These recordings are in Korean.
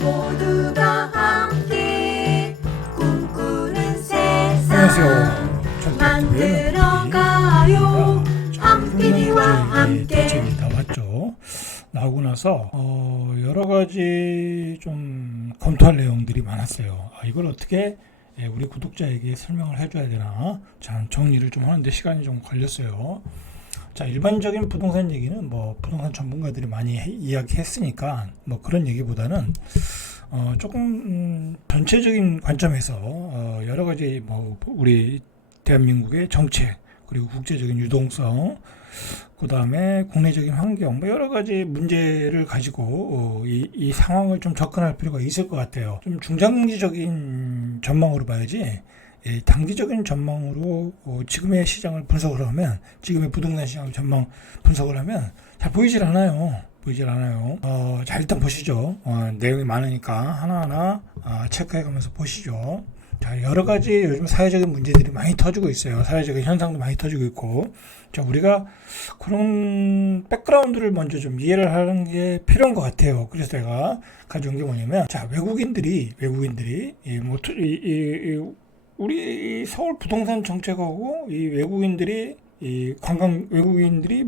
모두가 함께 꿈꾸는 세상 안녕하세요. 만들어가요. 한PD와 함께. 책이 나왔죠. 나오고 나서 여러 가지 좀 검토할 내용들이 많았어요. 이걸 어떻게 우리 구독자에게 설명을 해줘야 되나? 참 정리를 좀 하는데 시간이 좀 걸렸어요. 자, 일반적인 부동산 얘기는 뭐 부동산 전문가들이 많이 이야기했으니까 뭐 그런 얘기보다는 조금 전체적인 관점에서 여러 가지 뭐 우리 대한민국의 정책 그리고 국제적인 유동성 그 다음에 국내적인 환경 뭐 여러 가지 문제를 가지고 이 상황을 좀 접근할 필요가 있을 것 같아요. 좀 중장기적인 전망으로 봐야지 단기적인 전망으로 지금의 시장을 분석을 하면 지금의 부동산 시장을 전망 분석을 하면 잘 보이질 않아요. 자, 일단 보시죠. 내용이 많으니까 하나하나 체크해가면서 보시죠. 자, 여러 가지 요즘 사회적인 문제들이 많이 터지고 있어요. 사회적인 현상도 많이 터지고 있고. 자, 우리가 그런 백그라운드를 먼저 좀 이해를 하는 게 필요한 것 같아요. 그래서 제가 가져온 게 뭐냐면, 자, 외국인들이, 우리 서울 부동산 정책하고 이 외국인들이, 이 외국인들이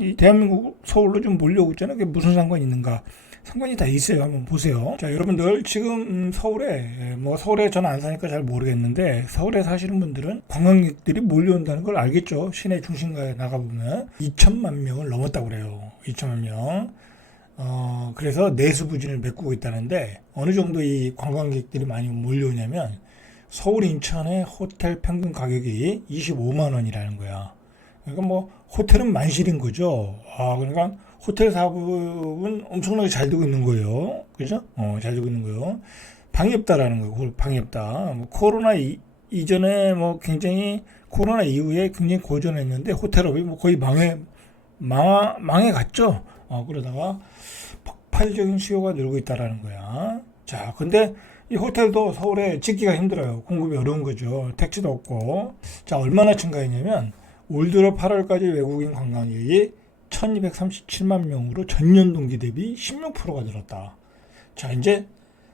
이 대한민국 서울로 좀 몰려오고 있잖아요. 그게 무슨 상관이 있는가? 상관이 다 있어요. 한번 보세요. 자, 여러분들 지금 서울에 저는 안 사니까 잘 모르겠는데 서울에 사시는 분들은 관광객들이 몰려온다는 걸 알겠죠. 시내 중심가에 나가보면 2천만 명을 넘었다고 그래요. 2천만 명. 그래서 내수 부진을 메꾸고 있다는데 어느 정도 이 관광객들이 많이 몰려오냐면 서울 인천의 호텔 평균 가격이 25만 원이라는 거야. 그러니까 뭐 호텔은 만실인 거죠. 그러니까 호텔 사업은 엄청나게 잘 되고 있는 거예요. 그죠? 잘 되고 있는 거예요. 방이 없다라는 거예요. 방이 없다. 뭐 코로나 이전에 굉장히 코로나 이후에 굉장히 고전했는데 호텔업이 거의 망해 갔죠. 그러다가 폭발적인 수요가 늘고 있다라는 거야. 자, 근데 이 호텔도 서울에 짓기가 힘들어요. 공급이 어려운 거죠. 택지도 없고. 자, 얼마나 증가했냐면 올 들어 8월까지 외국인 관광객이 1237만 명으로 전년 동기 대비 16%가 늘었다. 자, 이제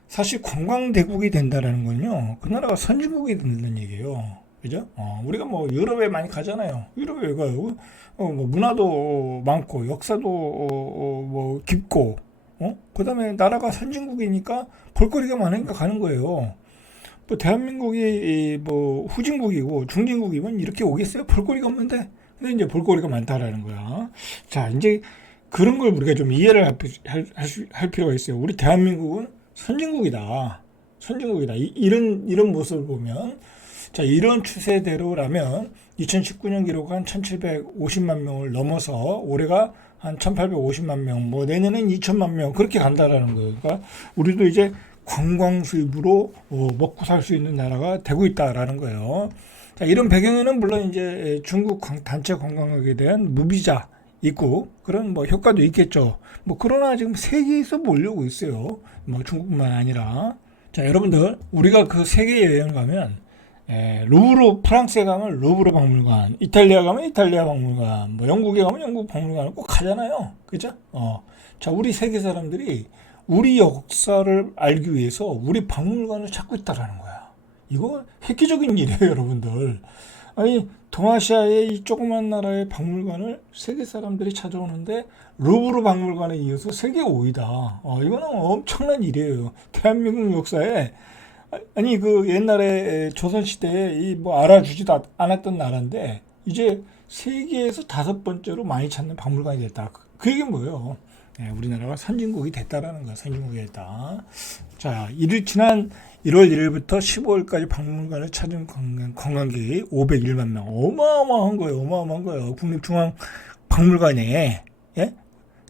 사실 관광대국이 된다라는 건요, 그 나라가 선진국이 된다는 얘기예요. 그죠? 우리가 유럽에 많이 가잖아요. 유럽에 왜 가요? 문화도 많고, 역사도 깊고, 그 다음에 나라가 선진국이니까 볼거리가 많으니까 가는 거예요. 대한민국이 후진국이고 중진국이면 이렇게 오겠어요? 볼거리가 없는데. 근데 이제 볼거리가 많다라는 거야. 자, 이제 그런 걸 우리가 좀 이해를 할 필요가 있어요. 우리 대한민국은 선진국이다. 이런 모습을 보면, 자, 이런 추세대로라면 2019년 기록 한 1750만 명을 넘어서 올해가 한 1850만 명, 내년엔 2000만 명, 그렇게 간다라는 거예요. 그러니까 우리도 이제 관광 수입으로 먹고 살 수 있는 나라가 되고 있다라는 거예요. 자, 이런 배경에는 물론 이제 중국 단체 관광객에 대한 무비자 있고 그런 효과도 있겠죠. 그러나 지금 세계에서 몰려오고 있어요. 중국뿐만 아니라. 자, 여러분들 우리가 그 세계 여행 가면 루브르, 프랑스에 가면 루브르 박물관, 이탈리아 가면 이탈리아 박물관, 영국에 가면 영국 박물관을 꼭 가잖아요. 그죠? 자, 우리 세계 사람들이 우리 역사를 알기 위해서 우리 박물관을 찾고 있다라는 거야. 이거 획기적인 일이에요, 여러분들. 아니, 동아시아의 이 조그만 나라의 박물관을 세계 사람들이 찾아오는데 루브르 박물관에 이어서 세계 5위다. 이거는 엄청난 일이에요. 대한민국 역사에 아니 그 옛날에 조선시대에 알아주지도 않았던 나라인데 이제 세계에서 5번째로 많이 찾는 박물관이 됐다. 그 얘기는 뭐예요? 우리나라가 선진국이 됐다라는 거야. 선진국이 됐다. 자, 지난 1월 1일부터 15일까지 박물관을 찾은 관광객이 501만 명. 어마어마한 거예요. 국립중앙박물관에. 예?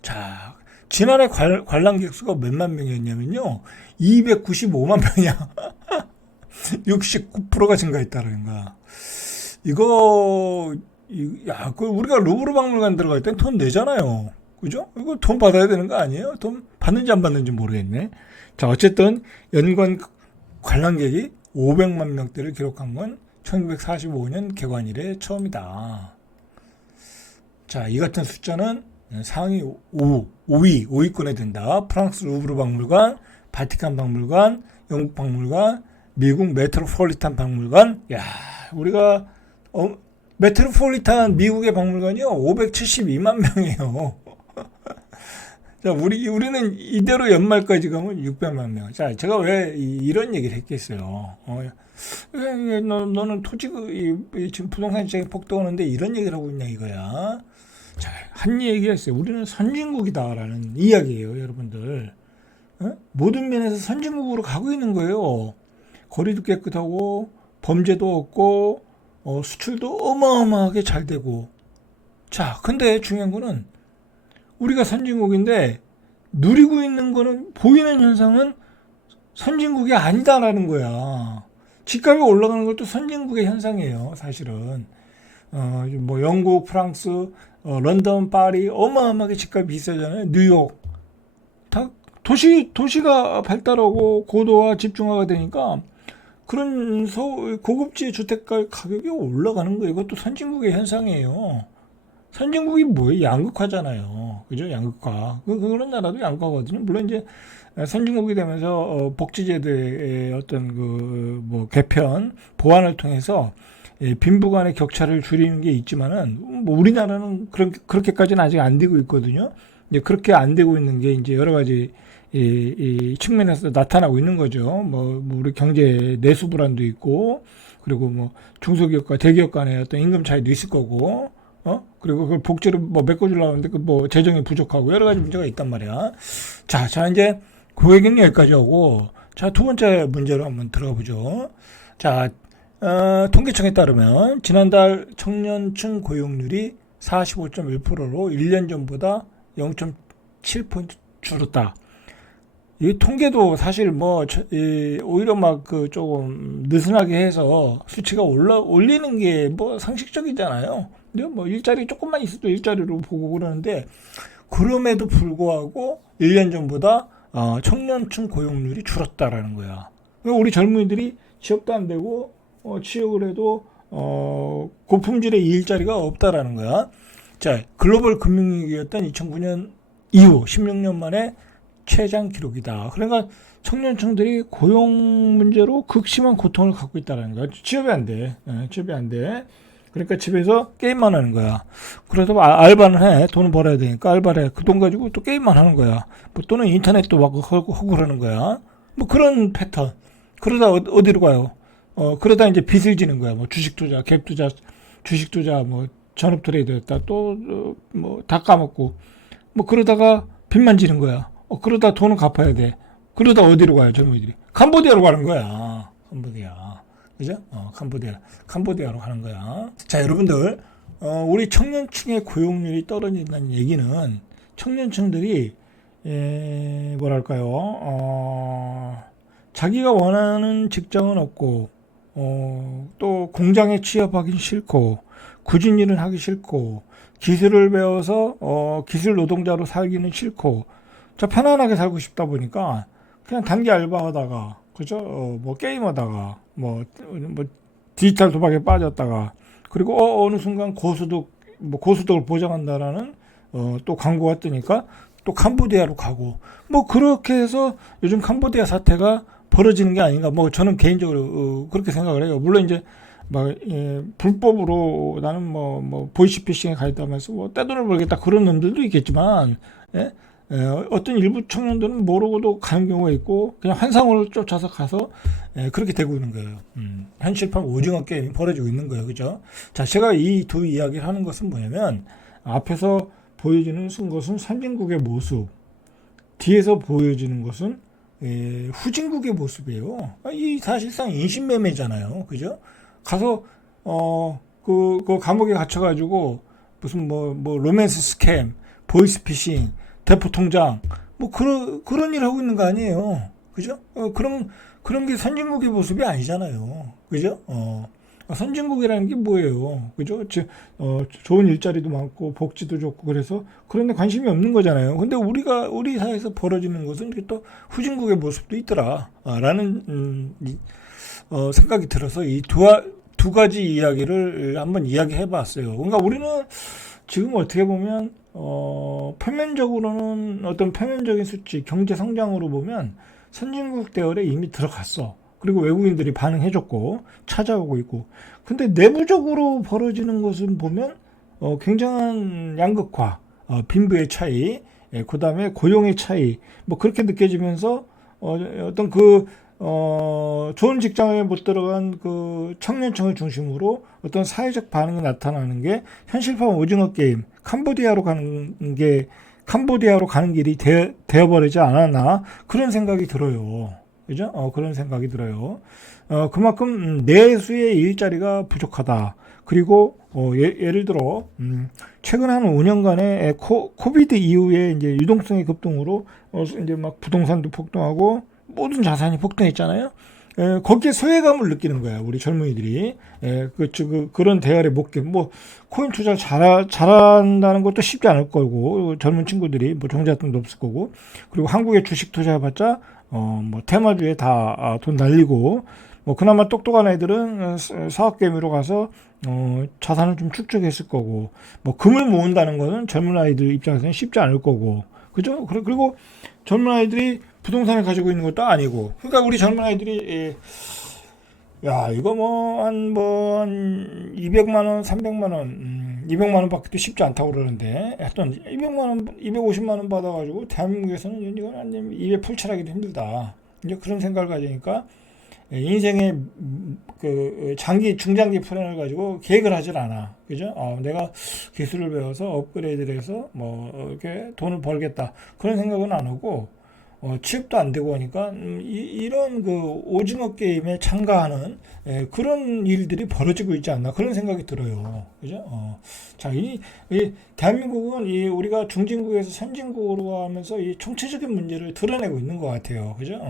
자, 지난해 관람객 수가 몇만 명이었냐면요. 295만 명이야. 69%가 증가했다는 거야. 우리가 루브르 박물관 들어갈 땐 돈 내잖아요. 그죠? 이거 돈 받아야 되는 거 아니에요? 돈 받는지 안 받는지 모르겠네. 자, 어쨌든 연간 관람객이 500만 명대를 기록한 건 1945년 개관 이래 처음이다. 자, 이 같은 숫자는 상위 5위권에 든다. 프랑스 루브르 박물관, 바티칸 박물관, 영국 박물관, 미국 메트로폴리탄 박물관. 야, 우리가 메트로폴리탄 미국의 박물관이요 572만 명이에요. 자, 우리는 이대로 연말까지 가면 600만 명. 자, 제가 왜 이런 얘기를 했겠어요. 왜 너는 지금 부동산 시장이 폭등하는데 이런 얘기를 하고 있냐 이거야. 자, 한 얘기가 있어요. 우리는 선진국이다라는 이야기예요, 여러분들. 모든 면에서 선진국으로 가고 있는 거예요. 거리도 깨끗하고 범죄도 없고 수출도 어마어마하게 잘 되고. 자, 근데 중요한 거는 우리가 선진국인데 누리고 있는 거는 보이는 현상은 선진국이 아니다라는 거야. 집값이 올라가는 것도 선진국의 현상이에요, 사실은. 뭐 영국, 프랑스, 런던, 파리 어마어마하게 집값이 비싸잖아요. 뉴욕 다 도시가 발달하고 고도화 집중화가 되니까 그런 고급지 주택가 가격이 올라가는 거예요. 이것도 선진국의 현상이에요. 선진국이 뭐예요? 양극화잖아요. 그죠? 양극화. 그런 나라도 양극화거든요. 물론 이제 선진국이 되면서 복지제도의 어떤 뭐 개편, 보완을 통해서 빈부 간의 격차를 줄이는 게 있지만은 뭐 우리나라는 그렇게까지는 아직 안 되고 있거든요. 이제 그렇게 안 되고 있는 게 이제 여러 가지 이 측면에서 나타나고 있는 거죠. 뭐 우리 경제 내수 불안도 있고, 그리고 뭐 중소기업과 대기업 간의 어떤 임금 차이도 있을 거고, 그리고 그 복지를 뭐 메꿔주려고 하는데 그 뭐 재정이 부족하고 여러 가지 문제가 있단 말이야. 자 이제 그 얘기는 여기까지 하고, 자, 두 번째 문제로 한번 들어가 보죠. 자, 통계청에 따르면 지난달 청년층 고용률이 45.1%로 1년 전보다 0.7포인트 줄었다. 이 통계도 사실 오히려 막 조금 느슨하게 해서 수치가 올리는 게 뭐 상식적이잖아요. 근데 뭐 일자리 조금만 있어도 일자리로 보고 그러는데, 그럼에도 불구하고 1년 전보다 청년층 고용률이 줄었다라는 거야. 우리 젊은이들이 취업도 안 되고 취업을 해도 고품질의 일자리가 없다라는 거야. 자, 글로벌 금융위기였던 2009년 이후 16년 만에 최장 기록이다. 그러니까 청년층들이 고용 문제로 극심한 고통을 갖고 있다는 거야. 취업이 안 돼. 취업이 안 돼. 그러니까 집에서 게임만 하는 거야. 그래서 알바는 해. 돈을 벌어야 되니까 알바를 해. 그 돈 가지고 또 게임만 하는 거야. 뭐 또는 인터넷도 막 하고 그러는 거야. 뭐 그런 패턴. 그러다 어디로 가요? 그러다 이제 빚을 지는 거야. 뭐 주식 투자, 갭 투자, 주식 투자, 뭐 전업 트레이더였다. 또 뭐 다 까먹고. 뭐 그러다가 빚만 지는 거야. 그러다 돈은 갚아야 돼. 그러다 어디로 가요, 젊은이들이? 캄보디아로 가는 거야. 캄보디아. 그죠? 캄보디아로 가는 거야. 자, 여러분들, 우리 청년층의 고용률이 떨어진다는 얘기는 청년층들이, 뭐랄까요, 자기가 원하는 직장은 없고, 또 공장에 취업하기 싫고, 굳은 일은 하기 싫고, 기술을 배워서, 기술 노동자로 살기는 싫고, 자, 편안하게 살고 싶다 보니까, 그냥 단기 알바하다가, 그죠? 뭐 게임하다가, 뭐 디지털 도박에 빠졌다가, 그리고 어느 순간 고소득을 보장한다라는 또 광고가 뜨니까 또 캄보디아로 가고, 뭐 그렇게 해서 요즘 캄보디아 사태가 벌어지는 게 아닌가. 뭐 저는 개인적으로 그렇게 생각을 해요. 물론 이제 불법으로 나는 뭐 보이스피싱에 가입하면서 뭐 떼돈을 벌겠다 그런 놈들도 있겠지만, 예? 어떤 일부 청년들은 모르고도 가는 경우가 있고 그냥 환상으로 쫓아서 가서 그렇게 되고 있는 거예요. 현실판 오징어 게임이 벌어지고 있는 거예요. 그죠? 자, 제가 이 두 이야기를 하는 것은 뭐냐면, 앞에서 보여지는 것은 선진국의 모습, 뒤에서 보여지는 것은 후진국의 모습이에요. 이 사실상 인신매매잖아요. 그죠? 가서 그 감옥에 갇혀가지고 무슨 뭐 로맨스 스캠, 보이스피싱, 대포 통장, 뭐 그런 일 하고 있는 거 아니에요. 그죠? 그런 게 선진국의 모습이 아니잖아요. 그죠? 선진국이라는 게 뭐예요? 그죠? 좋은 일자리도 많고 복지도 좋고 그래서 그런데 관심이 없는 거잖아요. 근데 우리 사회에서 벌어지는 것은 이렇게 또 후진국의 모습도 있더라. 라는 생각이 들어서 이 두 가지 이야기를 한번 이야기해 봤어요. 그러니까 우리는 지금 어떻게 보면 표면적으로는 어떤 표면적인 수치, 경제 성장으로 보면 선진국 대열에 이미 들어갔어. 그리고 외국인들이 반응해줬고 찾아오고 있고. 근데 내부적으로 벌어지는 것은 보면 굉장한 양극화, 빈부의 차이, 그 다음에 고용의 차이, 뭐 그렇게 느껴지면서 어떤 좋은 직장에 못 들어간 그 청년층을 중심으로 어떤 사회적 반응이 나타나는 게 현실판 오징어 게임, 캄보디아로 가는 길이 되어버리지 않았나 그런 생각이 들어요. 그죠? 그런 생각이 들어요. 그만큼 내수의 일자리가 부족하다. 그리고 예를 들어 최근 한 5년간의 코비드 이후에 이제 유동성의 급등으로 이제 막 부동산도 폭등하고 모든 자산이 폭등했잖아요. 거기에 소외감을 느끼는 거야, 우리 젊은이들이. 그런 대열에 못 끼. 뭐 코인 투자 잘한다는 것도 쉽지 않을 거고, 젊은 친구들이 뭐 종잣돈도 없을 거고, 그리고 한국에 주식 투자해봤자 뭐 테마주에 다 돈 날리고, 뭐 그나마 똑똑한 애들은 사학개미로 가서 자산을 좀 축적했을 거고, 뭐 금을 모은다는 거는 젊은 아이들 입장에서는 쉽지 않을 거고, 그죠? 그리고 젊은 아이들이 부동산을 가지고 있는 것도 아니고, 그러니까 우리 젊은 아이들이 야 이거 한 200만 원, 300만 원, 200만 원 받기도 쉽지 않다고 그러는데, 하여튼 200만 원, 250만 원 받아가지고 대한민국에서는 이건 완전 입에 풀칠하기도 힘들다. 이제 그런 생각을 가지니까 인생의 그 중장기 플랜을 가지고 계획을 하질 않아. 그죠? 내가 기술을 배워서 업그레이드를 해서 뭐 이렇게 돈을 벌겠다. 그런 생각은 안 하고, 취업도 안 되고 하니까 이런 그 오징어 게임에 참가하는 그런 일들이 벌어지고 있지 않나 그런 생각이 들어요. 그죠? 자, 이 대한민국은 우리가 중진국에서 선진국으로 하면서 이 총체적인 문제를 드러내고 있는 것 같아요. 그죠?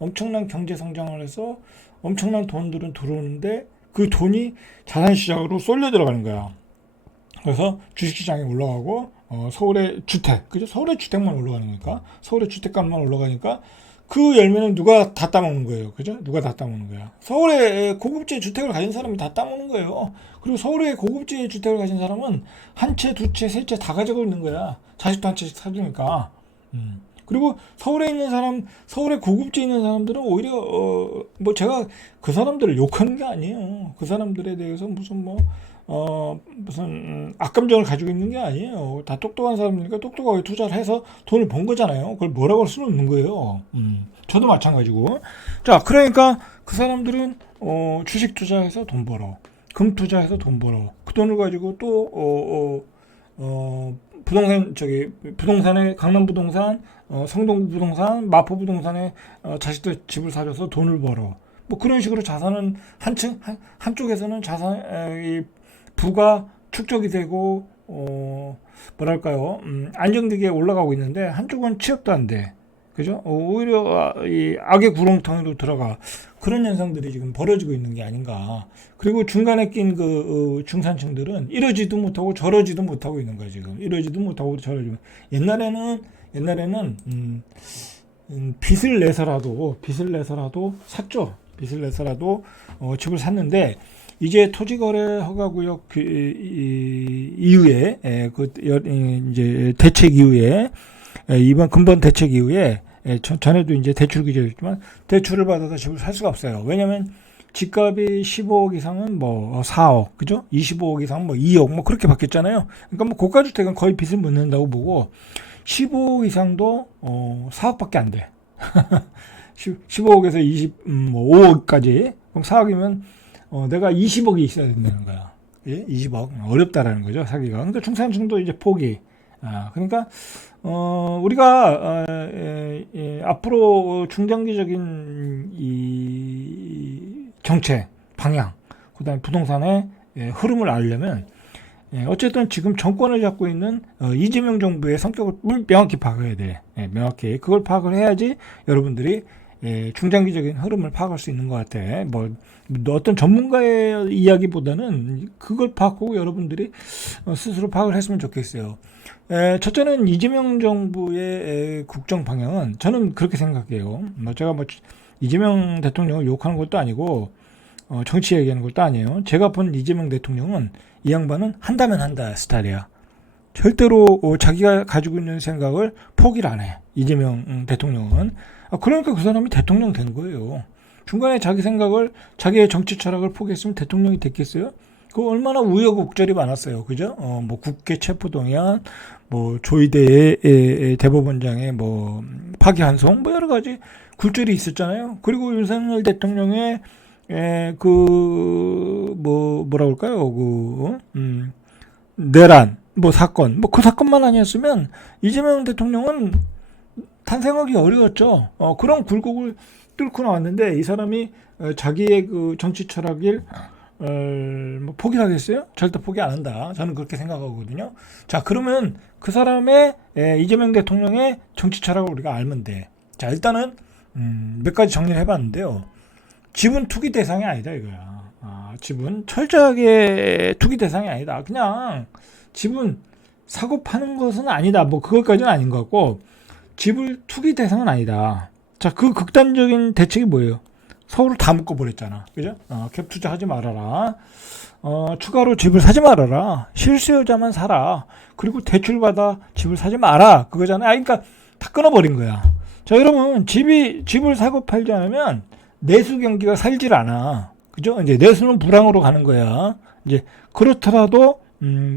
엄청난 경제 성장을 해서 엄청난 돈들은 들어오는데 그 돈이 자산시장으로 쏠려 들어가는 거야. 그래서 주식시장이 올라가고 서울의 주택, 그죠? 서울의 주택만 올라가는 거니까 서울의 주택값만 올라가니까 그 열매는 누가 다 따먹는 거예요, 그죠? 누가 다 따먹는 거야? 서울에 고급지의 주택을 가진 사람이 다 따먹는 거예요. 그리고 서울에 고급지의 주택을 가진 사람은 한 채, 두 채, 세 채 다 가지고 있는 거야. 자식도 한 채씩 사주니까. 그리고 서울에 고급지에 있는 사람들은 오히려 뭐 제가 그 사람들을 욕하는 게 아니에요. 그 사람들에 대해서 무슨 악감정을 가지고 있는 게 아니에요. 다 똑똑한 사람이니까 똑똑하게 투자를 해서 돈을 번 거잖아요. 그걸 뭐라고 할 수는 없는 거예요. 저도 마찬가지고. 자, 그러니까 그 사람들은 주식 투자해서 돈 벌어. 금 투자해서 돈 벌어. 그 돈을 가지고 또 부동산에 강남 부동산, 성동 부동산, 마포 부동산에 자식들 집을 사줘서 돈을 벌어. 뭐 그런 식으로 자산은 한쪽에서는 이 부가 축적이 되고 뭐랄까요, 안정되게 올라가고 있는데 한쪽은 취업도 안 돼. 그죠? 오히려 이 악의 구렁텅이로 들어가. 그런 현상들이 지금 벌어지고 있는 게 아닌가. 그리고 중간에 낀 중산층들은 이러지도 못하고 저러지도 못하고 있는 거야, 지금. 이러지도 못하고 저러지도. 옛날에는 빚을 내서라도 샀죠. 빚을 내서라도 집을 샀는데, 이제 토지거래 허가구역 이후에 이제 대책 이후에 이번 근본 대책 이후에 전에도 이제 대출 규제였지만 대출을 받아서 집을 살 수가 없어요. 왜냐하면 집값이 15억 이상은 뭐 4억, 그죠? 25억 이상은 뭐 2억 뭐 그렇게 바뀌었잖아요. 그러니까 뭐 고가주택은 거의 빚을 못 낸다고 보고 15억 이상도 4억밖에 안 돼. 15억에서 5억까지. 그럼 4억이면 내가 20억이 있어야 된다는 거야. 예? 20억. 어렵다라는 거죠, 사기가. 그러니까 중산층도 이제 포기. 그러니까, 우리가, 앞으로 중장기적인 이 정책, 방향, 그 다음에 부동산의 흐름을 알려면, 어쨌든 지금 정권을 잡고 있는 이재명 정부의 성격을 명확히 파악해야 돼. 명확히. 그걸 파악을 해야지 여러분들이 중장기적인 흐름을 파악할 수 있는 것 같아. 뭐 어떤 전문가의 이야기보다는 그걸 파악하고 여러분들이 스스로 파악을 했으면 좋겠어요. 첫째는 이재명 정부의 국정 방향은 저는 그렇게 생각해요. 제가 이재명 대통령을 욕하는 것도 아니고 정치 얘기하는 것도 아니에요. 제가 본 이재명 대통령은 이 양반은 한다면 한다 스타일이야. 절대로 자기가 가지고 있는 생각을 포기를 안 해. 이재명 대통령은. 그러니까 그 사람이 대통령 된 거예요. 중간에 자기 생각을, 자기의 정치 철학을 포기했으면 대통령이 됐겠어요? 그 얼마나 우여곡절이 많았어요. 그죠? 뭐 국회 체포동의안, 뭐 조희대 대법원장의 뭐 파기환송, 뭐 여러 가지 굴절이 있었잖아요. 그리고 윤석열 대통령의 뭐라 그럴까요? 내란, 뭐 사건, 뭐 그 사건만 아니었으면 이재명 대통령은 탄생하기 어려웠죠. 그런 굴곡을 뚫고 나왔는데 이 사람이 자기의 그 정치 철학을 뭐 포기하겠어요? 절대 포기 안 한다. 저는 그렇게 생각하거든요. 자, 그러면 그 사람의 이재명 대통령의 정치 철학을 우리가 알면 돼. 자, 일단은 몇 가지 정리를 해봤는데요. 집은 투기 대상이 아니다 이거야. 집은 철저하게 투기 대상이 아니다. 그냥 집은 사고 파는 것은 아니다. 뭐 그것까지는 아닌 것 같고 집을 투기 대상은 아니다. 자, 그 극단적인 대책이 뭐예요? 서울을 다 묶어버렸잖아. 그죠? 갭 투자하지 말아라. 추가로 집을 사지 말아라. 실수요자만 사라. 그리고 대출받아 집을 사지 마라. 그거잖아. 그러니까 다 끊어버린 거야. 자, 여러분, 집을 사고 팔지 않으면 내수 경기가 살질 않아. 그죠? 이제 내수는 불황으로 가는 거야. 이제 그렇더라도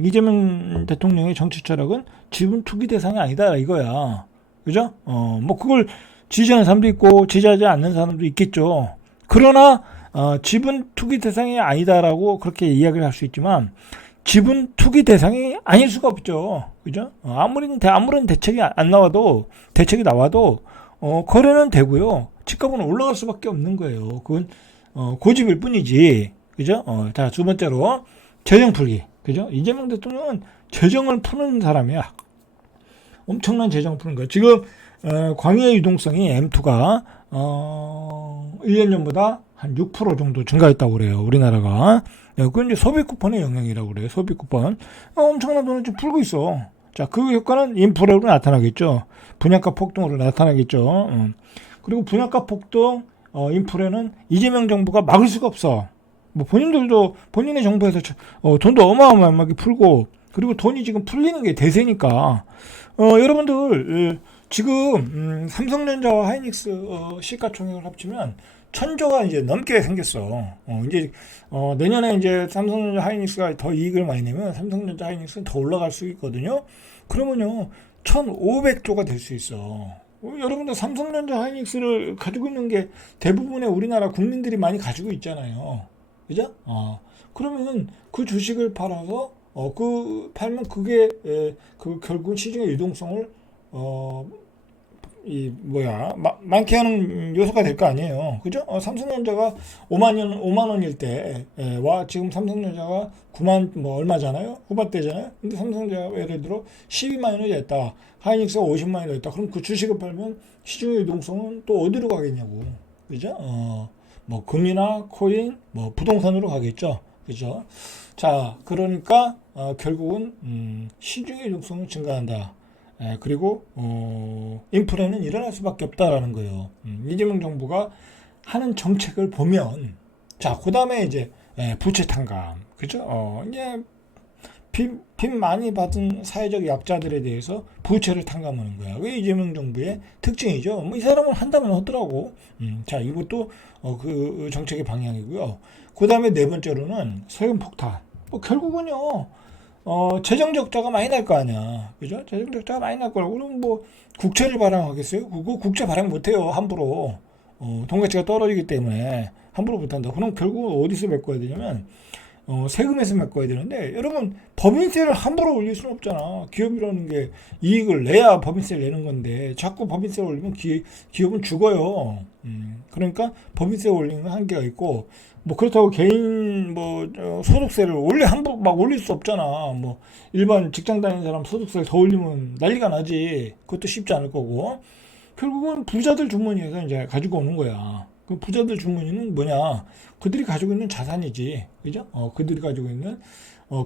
이재명 대통령의 정치 철학은 집은 투기 대상이 아니다 이거야. 그죠? 뭐 그걸 지지하는 사람도 있고 지지하지 않는 사람도 있겠죠. 그러나 집은 투기 대상이 아니다라고 그렇게 이야기를 할 수 있지만 집은 투기 대상이 아닐 수가 없죠. 그죠? 아무런 대책이 대책이 나와도 거래는 되고요. 집값은 올라갈 수밖에 없는 거예요. 그건 고집일 뿐이지. 그죠? 자, 두 번째로 재정 풀기. 그죠? 이재명 대통령은 재정을 푸는 사람이야. 엄청난 재정을 푸는 거야. 지금 광해 유동성이 M2가 1년 전보다 한 6% 정도 증가했다고 그래요. 우리나라가. 그건 이제 소비 쿠폰의 영향이라고 그래요. 소비 쿠폰. 엄청난 돈을 좀 풀고 있어. 자, 그 효과는 인플레로 나타나겠죠. 분양가 폭등으로 나타나겠죠. 그리고 분양가 폭등, 인플레는 이재명 정부가 막을 수가 없어. 뭐 본인들도 본인의 정부에서 돈도 어마어마하게 풀고 그리고 돈이 지금 풀리는 게 대세니까 여러분들 지금 삼성전자와 하이닉스 시가총액을 합치면 1,000조가 이제 넘게 생겼어. 이제 내년에 이제 삼성전자 하이닉스가 더 이익을 많이 내면 삼성전자 하이닉스는 더 올라갈 수 있거든요. 그러면요 1,500조가 될 수 있어. 여러분들 삼성전자 하이닉스를 가지고 있는 게 대부분의 우리나라 국민들이 많이 가지고 있잖아요. 그죠? 그러면 그 주식을 팔아서 팔면 그게 그 결국 시중의 유동성을 많게 하는 요소가 될 거 아니에요. 그죠? 삼성전자가 5만 원일 때와 지금 삼성전자가 9만 뭐 얼마잖아요. 후반대잖아요. 근데 삼성전자가 예를 들어 12만 원이 됐다. 하이닉스가 50만 원이 됐다. 그럼 그 주식을 팔면 시중의 유동성은 또 어디로 가겠냐고. 그죠? 뭐 금이나 코인, 뭐 부동산으로 가겠죠. 그죠? 자, 그러니까 결국은 시중의 유동성은 증가한다. 그리고 인플레는 일어날 수밖에 없다라는 거예요. 이재명 정부가 하는 정책을 보면 자, 그다음에 이제 부채 탕감. 그죠? 이제 빚 많이 받은 사회적 약자들에 대해서 부채를 탕감하는 거야. 왜 이재명 정부의 특징이죠. 뭐 이 사람은 한다면 하더라고. 자, 이것도 그 정책의 방향이고요. 그다음에 네 번째로는 세금 폭탄. 뭐 결국은요. 재정 적자가 많이 날 거 아니야. 그죠? 재정 적자가 많이 날 거라고. 그럼 뭐 국채를 발행하겠어요? 그거 국채 발행 못 해요. 함부로. 돈 가치가 떨어지기 때문에 함부로 못 한다. 그럼 결국은 어디서 메꿔야 되냐면 세금에서 메꿔야 되는데 여러분 법인세를 함부로 올릴 수는 없잖아. 기업이라는 게 이익을 내야 법인세를 내는 건데 자꾸 법인세를 올리면 기업은 죽어요. 그러니까 법인세 올리는 건 한계가 있고 뭐 그렇다고 개인 소득세를 함부로 막 올릴 수 없잖아. 뭐 일반 직장 다니는 사람 소득세를 더 올리면 난리가 나지. 그것도 쉽지 않을 거고 결국은 부자들 주머니에서 이제 가지고 오는 거야. 그 부자들 주머니는 뭐냐? 그들이 가지고 있는 자산이지, 그죠? 그들이 가지고 있는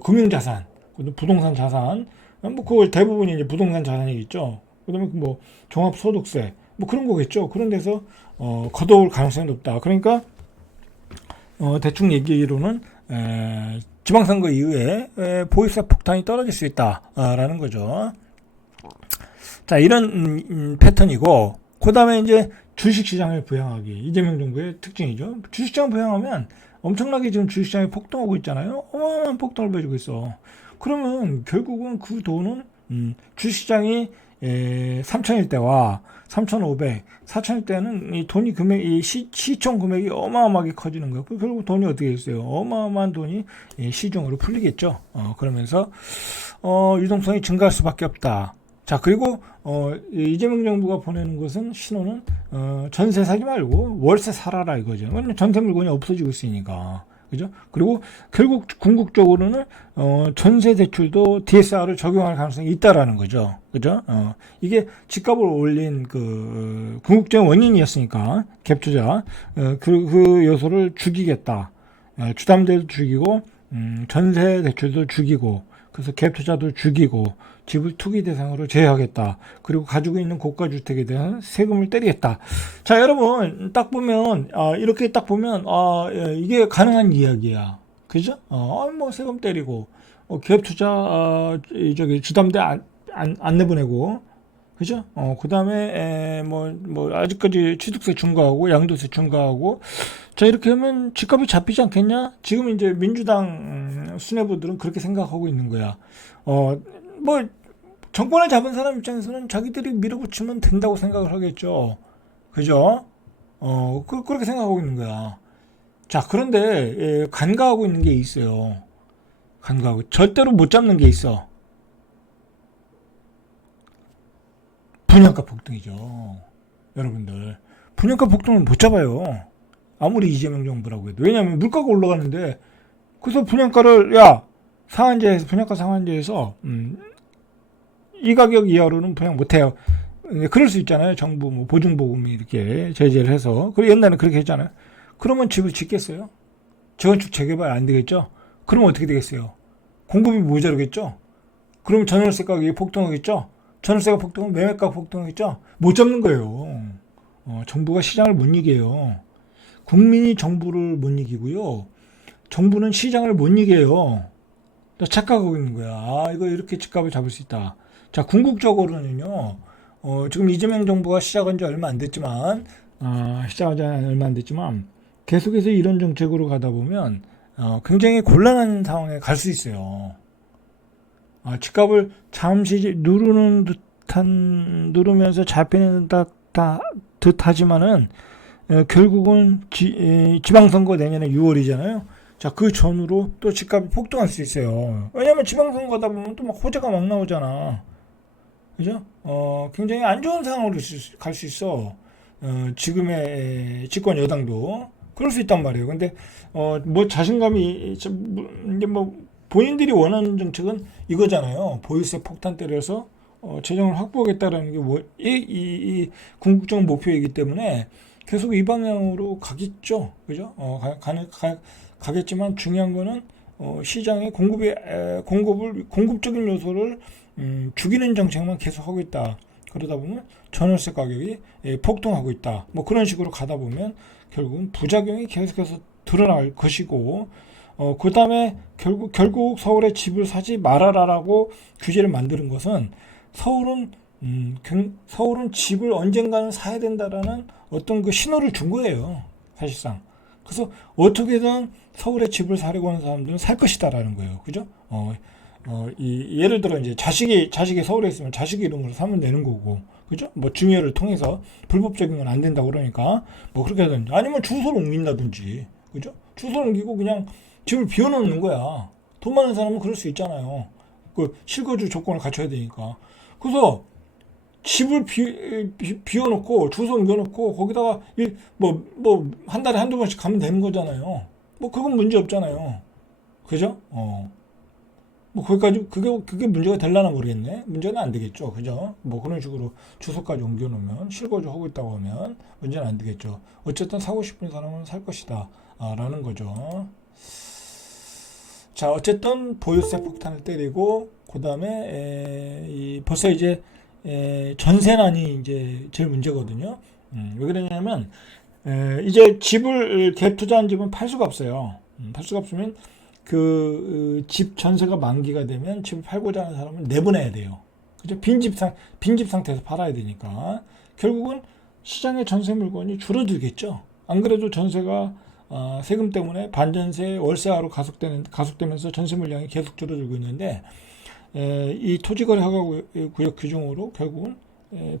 금융자산, 부동산 자산, 뭐 그걸 대부분이 이제 부동산 자산이겠죠. 그다음에 뭐 종합소득세, 뭐 그런 거겠죠. 그런 데서 걷어올 가능성이 높다. 그러니까 대충 얘기로는 지방선거 이후에 보유세 폭탄이 떨어질 수 있다라는 거죠. 자, 이런 패턴이고, 그 다음에 이제 주식시장을 부양하기. 이재명 정부의 특징이죠. 주식시장 부양하면 엄청나게 지금 주식시장이 폭등하고 있잖아요. 어마어마한 폭등을 보여주고 있어. 그러면 결국은 그 돈은 주식시장이 3,000일 때와 3,500, 4,000일 때는 이 돈이 시총 금액이 어마어마하게 커지는 거예요. 결국 돈이 어떻게 됐어요? 어마어마한 돈이 시중으로 풀리겠죠. 그러면서 유동성이 증가할 수밖에 없다. 자, 그리고 이재명 정부가 보내는 것은 신호는 전세 사지 말고 월세 살아라 이거죠. 왜냐면 전세 물건이 없어지고 있으니까. 그죠? 그리고 결국 궁극적으로는 전세 대출도 DSR을 적용할 가능성이 있다라는 거죠. 그죠? 이게 집값을 올린 그 궁극적인 원인이었으니까 갭 투자 그 요소를 죽이겠다. 주담대도 죽이고 전세 대출도 죽이고 그래서 갭 투자도 죽이고 집을 투기 대상으로 제외하겠다. 그리고 가지고 있는 고가 주택에 대한 세금을 때리겠다. 자, 여러분 딱 보면 이렇게 딱 보면 이게 가능한 이야기야. 그죠? 뭐 세금 때리고 갭 투자 저기 주담대 안 내보내고 그죠? 그다음에 뭐 아직까지 취득세 중과하고 양도세 중과하고 자, 이렇게 하면 집값이 잡히지 않겠냐? 지금 이제 민주당 수뇌부들은 그렇게 생각하고 있는 거야. 뭐 정권을 잡은 사람 입장에서는 자기들이 밀어붙이면 된다고 생각을 하겠죠. 그죠? 그렇게 생각하고 있는 거야. 자, 그런데 간과하고 있는 게 있어요. 간과하고 절대로 못 잡는 게 있어. 분양가 폭등이죠. 여러분들 분양가 폭등을 못 잡아요. 아무리 이재명 정부라고 해도. 왜냐하면 물가가 올라가는데 그래서 분양가를 상한제에서 분양가 상한제에서 이 가격 이하로는 분양 못해요. 그럴 수 있잖아요. 정부 뭐 보증보험이 이렇게 제재를 해서. 그리고 옛날에 그렇게 했잖아요. 그러면 집을 짓겠어요? 재건축 재개발 안 되겠죠? 그러면 어떻게 되겠어요? 공급이 모자르겠죠? 그러면 전월세 가격이 폭등하겠죠? 전월세가 폭등하면 매매가 폭등하겠죠? 못 잡는 거예요. 정부가 시장을 못 이겨요. 국민이 정부를 못 이기고요. 정부는 시장을 못 이겨요. 착각하고 있는 거야. 이거 이렇게 집값을 잡을 수 있다. 자, 궁극적으로는요. 지금 이재명 정부가 시작한 지 얼마 안 됐지만 계속해서 이런 정책으로 가다 보면 굉장히 gon란한 상황에 갈 수 있어요. 집값을 잠시 누르면서 잡히는 듯하지만은 결국은 지방선거 내년에 6월이잖아요. 자, 그 전후로 또 집값이 폭등할 수 있어요. 왜냐면 지방선거다 보면 또 막 호재가 막 나오잖아. 그죠? 굉장히 안 좋은 상황으로 갈 수 있어. 지금의 집권 여당도 그럴 수 있단 말이에요. 근데 뭐 자신감이 이제 뭐 본인들이 원하는 정책은 이거잖아요. 보유세 폭탄 때려서 재정을 확보하겠다라는 게 이 궁극적 목표이기 때문에 계속 이 방향으로 가겠죠. 그죠? 가겠지만 중요한 거는 시장의 공급적인 요소를 죽이는 정책만 계속 하고 있다. 그러다 보면 전월세 가격이 폭등하고 있다. 뭐 그런 식으로 가다 보면 결국은 부작용이 계속해서 드러날 것이고, 그 다음에 결국 서울에 집을 사지 말아라라고 규제를 만드는 것은 서울은 집을 언젠가는 사야 된다라는 어떤 그 신호를 준 거예요. 사실상. 그래서 어떻게든 서울에 집을 사려고 하는 사람들은 살 것이다라는 거예요. 그죠? 예를 들어 이제 자식이 서울에 있으면 자식 이름으로 사면 되는 거고, 그죠? 뭐 중개를 통해서 불법적인 건 안 된다고 그러니까 뭐 그렇게 하든지 아니면 주소를 옮긴다든지, 그죠? 주소를 옮기고 그냥 집을 비워놓는 거야. 돈 많은 사람은 그럴 수 있잖아요. 그 실거주 조건을 갖춰야 되니까. 그래서 집을 비워놓고 주소 옮겨놓고 거기다가 한 달에 한두 번씩 가면 되는 거잖아요. 뭐 그건 문제 없잖아요. 그죠? 뭐 거기까지 그게 문제가 될라나 모르겠네. 문제는 안 되겠죠. 그죠? 뭐 그런 식으로 주소까지 옮겨놓으면 실거주 하고 있다고 하면 문제는 안 되겠죠. 어쨌든 사고 싶은 사람은 살 것이다 라는 거죠. 자, 어쨌든 보유세 폭탄을 때리고 그 다음에 벌써 이제 전세난이 이제 제일 문제거든요. 왜 그러냐면 이제 집을 갭 투자한 집은 팔 수가 없어요. 팔 수가 없으면 집 전세가 만기가 되면 집을 팔고자 하는 사람은 내보내야 돼요. 그죠? 빈집 상태에서 팔아야 되니까 결국은 시장의 전세 물건이 줄어들겠죠. 안 그래도 전세가 세금 때문에 반전세, 월세화로 가속되면서 전세 물량이 계속 줄어들고 있는데 이 토지거래허가구역 규정으로 결국은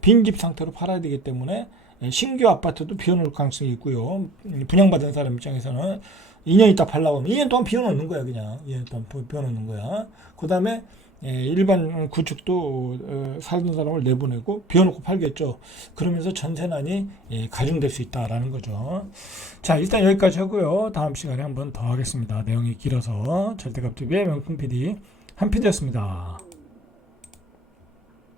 빈집 상태로 팔아야 되기 때문에 신규 아파트도 비워놓을 가능성이 있고요. 분양받은 사람 입장에서는 2년 있다 팔라고 하면 2년 동안 비워놓는 거야. 그냥 2년 동안 비워놓는 거야. 그 다음에 일반 구축도 살던 사람을 내보내고 비워놓고 팔겠죠. 그러면서 전세난이 가중될 수 있다라는 거죠. 자, 일단 여기까지 하고요. 다음 시간에 한번 더 하겠습니다. 내용이 길어서 절대값TV의 명품 PD 한PD였습니다.